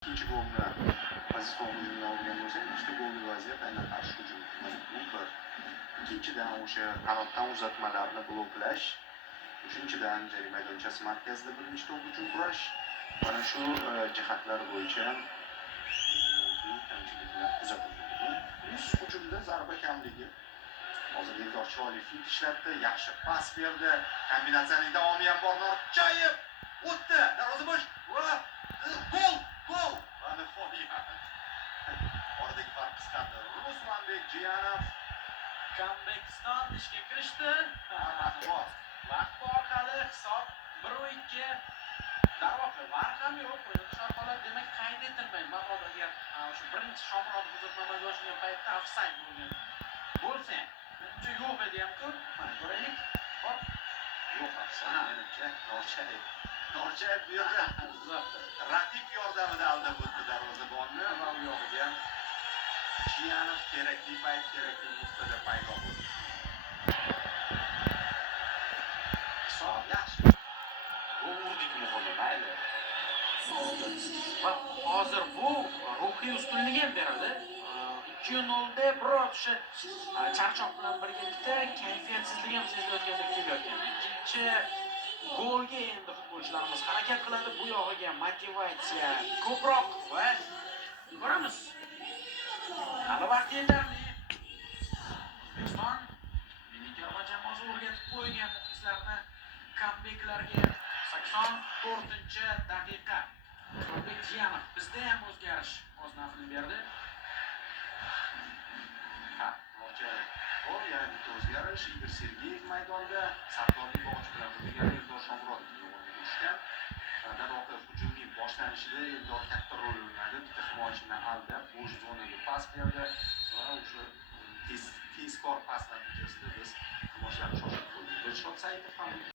İkinci golda Aziz hücumga olgan bo'lsak, ikkita golli vaziyat aynan qarshi hujum. Bu bir. Ikkinchidan o'sha qanotdan uzatmalarni bloklash. Uchinchidan jarima maydonchasi markazida birinchi to'p uchun kurash. Mana shu jihatlar bo'yicha kamchiliklar kuzatildi. Plus hujumda zarba kamligi. Hozir Eldor Sho'raliyev fit ishlatdi, yaxshi pas berdi. Kombinatsiyaning davomi ham bor. Norchayev o'tdi. Darvoza bo'sh. Gol! Gol! Va nihoyat. Oradagi farq qisqardi. Ruslanbek Jiyanov Kambekiston ishga kirishdi. Vaqt bor hali, hisob 1-2. Darvoqe var ham yo'q. O'yinchilar holat demak qayd etilmaydi. Mabod agar o'sha birinchi Shomurodov uzatma amalga oshirgan paytda ofsayd bo'lsa, menimcha yo'q edi ham-ku. Mana ko'raylik. Hop. Yo'q ofsayd menimcha. Norchayev bu yerda raqib yordamida aldab o'tdi darvozabonni va u yog'iga Jiyanov kerakli payt kerakli nuqtada paydo bo'ldi. Hisob yaxshi. Bu urdik muhimi mayli. Va hozir bu ruhiy ustunligi ham beradi. 2-0 da biroz o'sha charchoq bilan birgalikda kayfiyatsizlik ham sezilayotgandek tuyulayotgan. Ikkinchi golga endi futbolchilarimiz harakat qiladi. Bu yog'iga motivatsiya ko'proq va ko'ramiz. Hali vaqt yetarli. O'zbekiston milliy terma jamoasi o'rgatib qo'ygan muxlislarni kambeklarga 84-daqiqa. Ruslanbek Jiyanov bizda ham o'zgarish o'z nafini berdi. Norchayev. Yana bitta o'zgarish. Igor Sergeyev maydonda Sardorlik bog'chi bilan birgalikda Eldor Shomurodov o'rniga tushgan. Darvoqe hujumning boshlanishida Eldor katta rol o'ynadi. Bitta himoyachini aldab, bo'sh zonaga pas berdi va o'sha tezkor pas natijasida biz himoyachilarni shoshirib qo'ydik. Dilshod Saidov ham